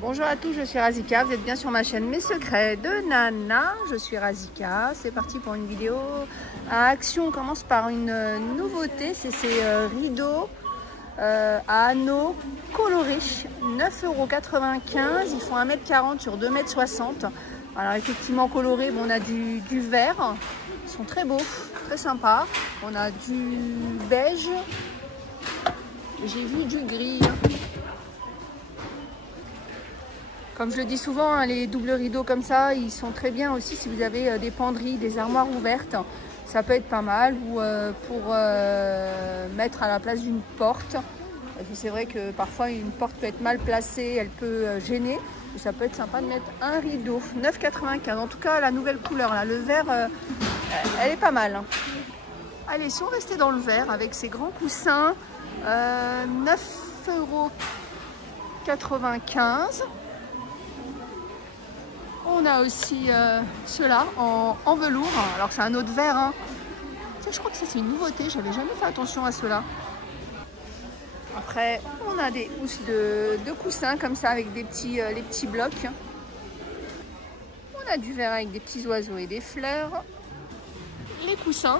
Bonjour à tous, je suis Razika, vous êtes bien sur ma chaîne Mes Secrets de Nana. Je suis Razika, c'est parti pour une vidéo à action. On commence par une nouveauté, c'est ces rideaux à anneaux colorés, 9,95 €. Ils font 1,40 m sur 2,60 m. Alors effectivement colorés, bon, on a du vert, ils sont très beaux, très sympas. On a du beige, j'ai vu du gris. Comme je le dis souvent, hein, les doubles rideaux comme ça, ils sont très bien aussi si vous avez des penderies, des armoires ouvertes. Ça peut être pas mal, ou pour mettre à la place d'une porte. C'est vrai que parfois une porte peut être mal placée, elle peut gêner. Et ça peut être sympa de mettre un rideau. 9,95 €. En tout cas, la nouvelle couleur, là, le vert, elle est pas mal. Allez, si on restait dans le vert avec ces grands coussins, 9,95 €. On a aussi ceux-là en velours. Alors c'est un autre vert. Hein. Je crois que ça c'est une nouveauté. J'avais jamais fait attention à ceux-là. Après, on a des housses de coussins comme ça avec des petits, les petits blocs. On a du vert avec des petits oiseaux et des fleurs. Les coussins,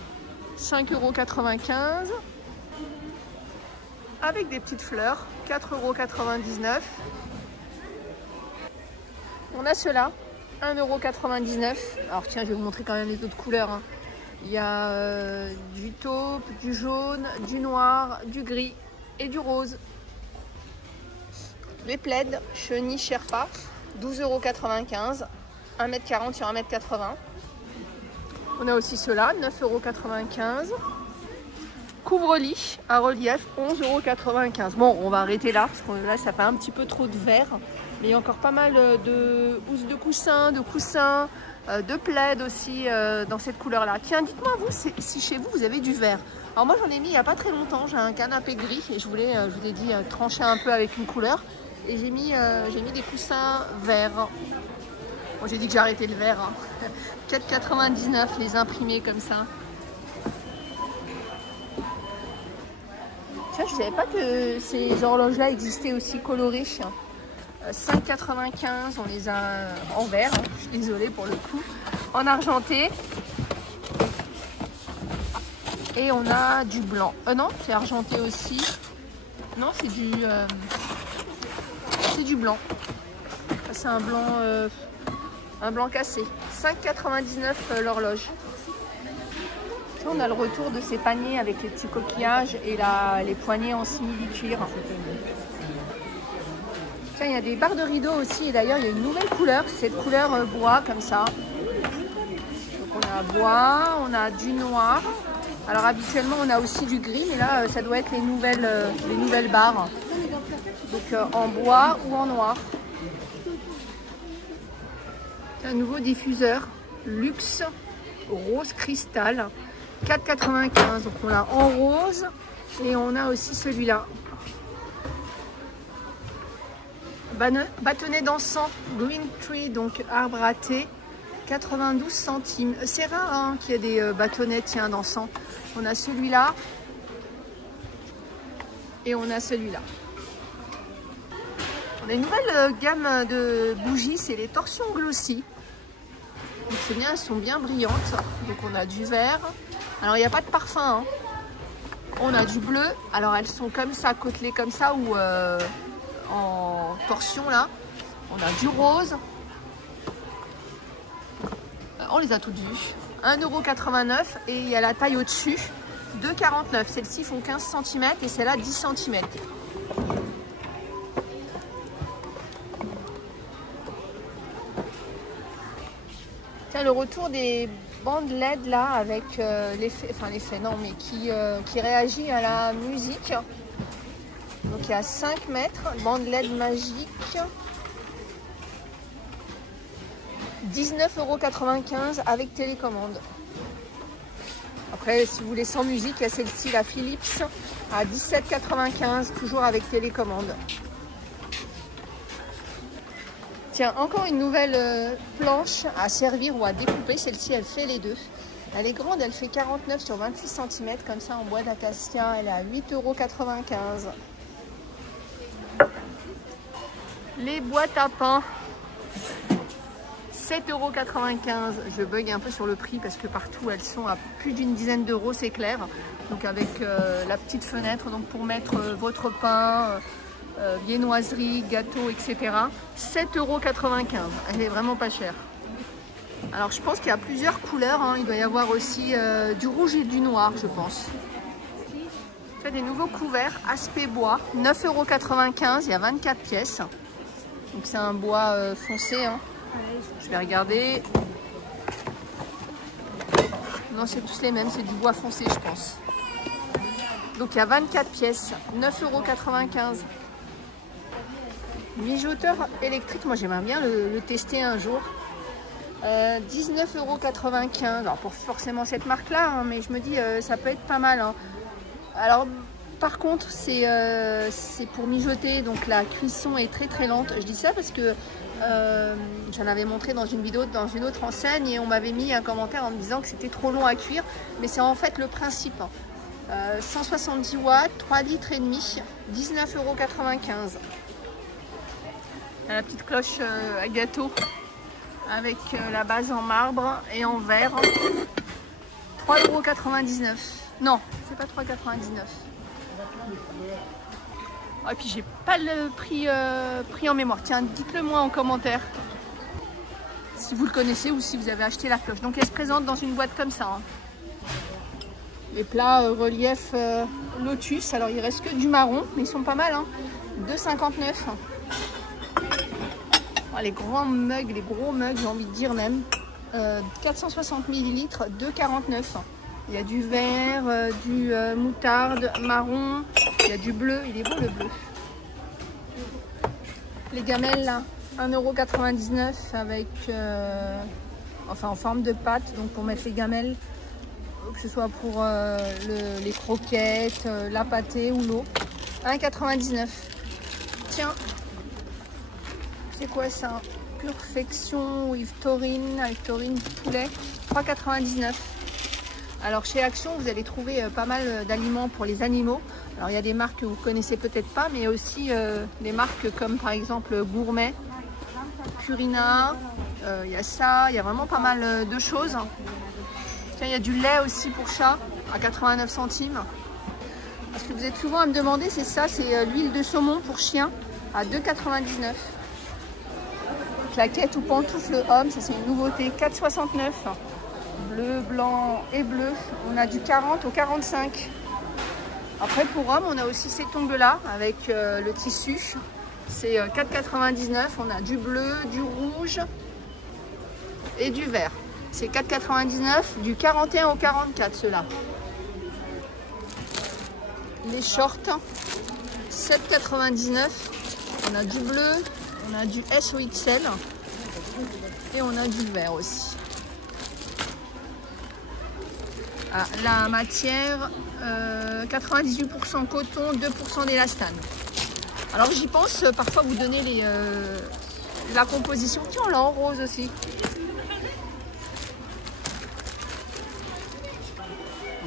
5,95 €. Avec des petites fleurs, 4,99 €. On a ceux-là. 1,99 €. Alors tiens, je vais vous montrer quand même les autres couleurs. Hein. Il y a du taupe, du jaune, du noir, du gris et du rose. Les plaids chenille Sherpa, 12,95 €, 1,40 m sur 1,80 m. On a aussi ceux-là, 9,95 €. Couvre-lit à relief, 11,95 €. Bon, on va arrêter là, parce que là, ça fait un petit peu trop de vert. Mais il y a encore pas mal de housses de coussins, de plaids aussi dans cette couleur-là. Tiens, dites-moi, vous, si chez vous, vous avez du vert. Alors moi, j'en ai mis il n'y a pas très longtemps. J'ai un canapé gris et je vous l'ai dit, trancher un peu avec une couleur. Et j'ai mis des coussins verts. Bon, j'ai dit que j'ai arrêté le vert. Hein. 4,99 € les imprimés comme ça. Tiens, je ne savais pas que ces horloges-là existaient aussi colorées. 5,95 €, on les a en vert, hein. Je suis désolée pour le coup, en argenté. Et on a du blanc. Non, c'est argenté aussi. Non, c'est du blanc. C'est un blanc cassé. 5,99 € l'horloge. On a le retour de ces paniers avec les petits coquillages et les poignées en simili-cuir. Tiens, il y a des barres de rideaux aussi, et d'ailleurs il y a une nouvelle couleur, c'est cette couleur bois comme ça. Donc on a bois, on a du noir. Alors habituellement on a aussi du gris, mais là ça doit être les nouvelles barres. Donc en bois ou en noir. Un nouveau diffuseur luxe rose cristal, 4,95 €. Donc on l'a en rose et on a aussi celui-là. Bâtonnet d'encens Green Tree, donc arbre à thé, 92 centimes. C'est rare hein, qu'il y ait des bâtonnets d'encens. On a celui-là et on a celui-là. On a une nouvelle gamme de bougies, c'est les torsions glossy. Donc c'est bien, elles sont bien brillantes. Donc on a du vert. Alors il n'y a pas de parfum. Hein. On a du bleu. Alors elles sont comme ça, côtelées comme ça ou en torsion là. On a du rose. On les a toutes vues. 1,89 € et il y a la taille au-dessus, 2,49 €. Celles-ci font 15 cm et celle-là 10 cm. Tiens, le retour des bandes LED là avec l'effet non mais qui réagit à la musique. Donc il y a 5 mètres, bande LED magique, 19,95 € avec télécommande. Après, si vous voulez sans musique, il y a celle-ci, la Philips, à 17,95 €, toujours avec télécommande. Tiens, encore une nouvelle planche à servir ou à découper. Celle-ci, elle fait les deux. Elle est grande, elle fait 49 sur 28 cm, comme ça en bois d'acacia. Elle est à 8,95 €. Les boîtes à pain, 7,95 €. Je bug un peu sur le prix parce que partout elles sont à plus d'une dizaine d'euros, c'est clair. Donc avec la petite fenêtre donc pour mettre votre pain, viennoiserie, gâteau, etc. 7,95 €. Elle est vraiment pas chère. Alors je pense qu'il y a plusieurs couleurs, hein. Il doit y avoir aussi du rouge et du noir, je pense. Fait des nouveaux couverts aspect bois, 9,95 €. Il y a 24 pièces. Donc c'est un bois foncé, hein. Je vais regarder. Non, c'est tous les mêmes, c'est du bois foncé, je pense. Donc il y a 24 pièces, 9,95 €. Mijoteur électrique, moi j'aimerais bien le tester un jour. 19,95 €. Alors pour forcément cette marque-là, hein, mais je me dis ça peut être pas mal, hein. Alors par contre c'est pour mijoter, donc la cuisson est très très lente. Je dis ça parce que j'en avais montré dans une vidéo dans une autre enseigne et on m'avait mis un commentaire en me disant que c'était trop long à cuire, mais c'est en fait le principe, hein. 170 watts, 3 litres et demi, 19,95 €. La petite cloche à gâteau avec la base en marbre et en verre, 3,99 €. Non, c'est pas 3,99 €. Et puis j'ai pas le prix en mémoire. Tiens, dites-le moi en commentaire si vous le connaissez ou si vous avez acheté la cloche. Donc elle se présente dans une boîte comme ça, hein. Les plats relief Lotus. Alors il reste que du marron, mais ils sont pas mal, hein. 2,59 €. Oh, les grands mugs, les gros mugs, j'ai envie de dire même. 460 ml, 2,49 €. Il y a du vert, du moutarde, marron. Il y a du bleu. Il est beau le bleu. Les gamelles là, 1,99 € avec, enfin en forme de pâte, donc pour mettre les gamelles, que ce soit pour les croquettes, la pâtée ou l'eau. 1,99 €. Tiens, c'est quoi ça? Perfection with taurine, avec taurine poulet, 3,99 €. Alors chez Action, vous allez trouver pas mal d'aliments pour les animaux. Alors il y a des marques que vous connaissez peut-être pas, mais aussi des marques comme par exemple Gourmet, Purina. Il y a ça, il y a vraiment pas mal de choses. Tiens, il y a du lait aussi pour chat à 89 centimes. Parce que vous êtes souvent à me demander, c'est ça, c'est l'huile de saumon pour chien à 2,99 €. Claquette ou pantoufle homme, ça c'est une nouveauté, 4,69 €. Bleu, blanc et bleu. On a du 40 au 45. Après pour homme, on a aussi ces tongs là avec le tissu. C'est 4,99 €. On a du bleu, du rouge et du vert. C'est 4,99 €, du 41 au 44 ceux-là. Les shorts, 7,99 €. On a du bleu, on a du SOXL et on a du vert aussi. Ah, la matière, 98% coton, 2% d'élastane. Alors j'y pense, parfois vous donnez la composition. Tiens, on l'a en rose aussi.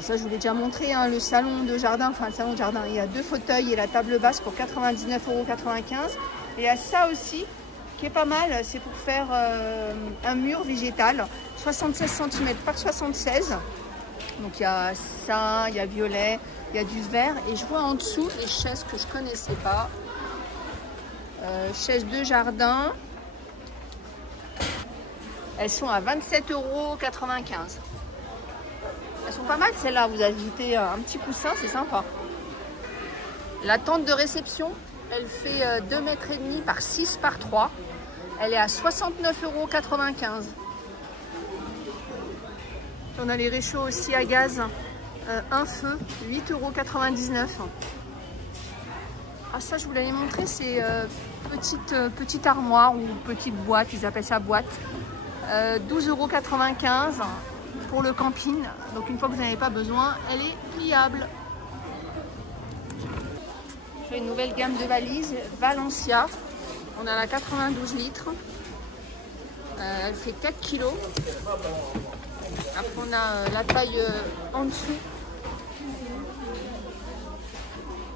Ça, je vous l'ai déjà montré, hein, le salon de jardin, enfin le salon de jardin. Il y a 2 fauteuils et la table basse pour 99,95 €. Et il y a ça aussi qui est pas mal, c'est pour faire un mur végétal, 76 cm par 76. Donc il y a ça, il y a violet, il y a du vert. Et je vois en dessous les chaises que je connaissais pas. Chaises de jardin. Elles sont à 27,95 €. Elles sont pas mal celles-là. Vous ajoutez un petit coussin, c'est sympa. La tente de réception, elle fait 2,5 m par 6 par 3. Elle est à 69,95 €. On a les réchauds aussi à gaz, un feu, 8,99 €. Ah ça je vous l'avais montré, c'est petite armoire ou petite boîte, ils appellent ça boîte. 12,95 € pour le camping. Donc une fois que vous n'en avez pas besoin, elle est pliable. J'ai une nouvelle gamme de valises, Valencia. On a la 92 litres. Elle fait 4 kg. Après on a la taille en dessous.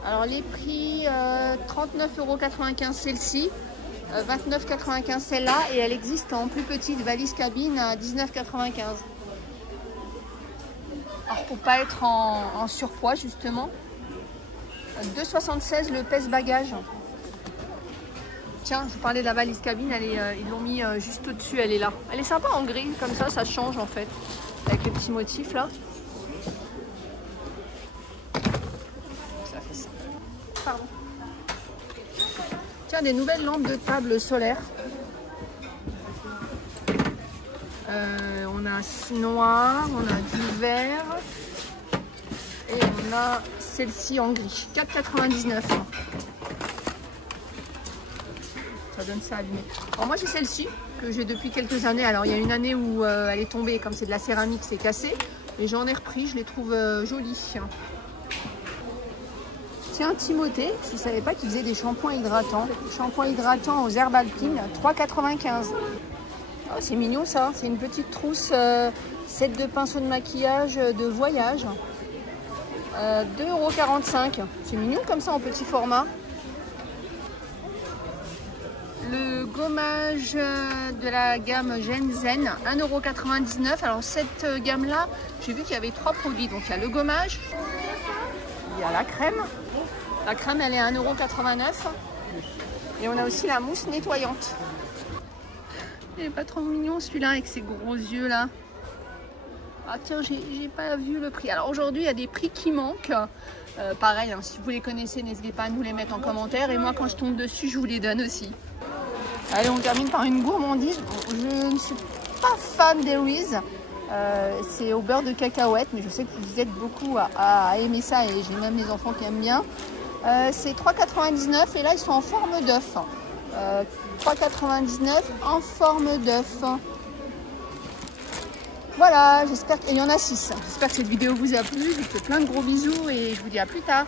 Alors les prix, 39,95 € celle-ci. 29,95 celle-là, et elle existe en plus petite valise cabine à 19,95. Alors pour pas être en surpoids justement, 2,76 le pèse-bagages. Tiens, je vous parlais de la valise cabine, ils l'ont mis juste au-dessus, elle est là. Elle est sympa en gris, comme ça change en fait, avec les petits motifs là. Ça fait ça. Pardon. Tiens, des nouvelles lampes de table solaire. On a noir, on a du vert et on a celle-ci en gris, 4,99. Ça donne ça allumé. Alors moi j'ai celle-ci que j'ai depuis quelques années. Alors il y a une année où elle est tombée, comme c'est de la céramique, c'est cassé. Et j'en ai repris, je les trouve jolies. Tiens, Timothée, je ne savais pas qu'il faisait des shampoings hydratants. Shampoing hydratant aux herbes alpines, 3,95. Oh, c'est mignon ça, c'est une petite trousse, set de pinceaux de maquillage de voyage. 2,45 €. C'est mignon comme ça en petit format. Le gommage de la gamme Genzen, 1,99 €. Alors cette gamme là, j'ai vu qu'il y avait 3 produits. Donc il y a le gommage, il y a la crème. La crème elle est à 1,89 €. Et on a aussi la mousse nettoyante. Il est pas trop mignon celui-là avec ses gros yeux là. Ah tiens, j'ai pas vu le prix. Alors aujourd'hui il y a des prix qui manquent. Pareil, hein, si vous les connaissez, n'hésitez pas à nous les mettre en commentaire. Et moi quand je tombe dessus, je vous les donne aussi. Allez, on termine par une gourmandise. Je ne suis pas fan des Reese. C'est au beurre de cacahuète, mais je sais que vous êtes beaucoup à aimer ça et j'ai même mes enfants qui aiment bien. C'est 3,99 € et là ils sont en forme d'œuf. 3,99 € en forme d'œuf. Voilà, j'espère qu'il y en a 6. J'espère que cette vidéo vous a plu. Je vous fais plein de gros bisous et je vous dis à plus tard.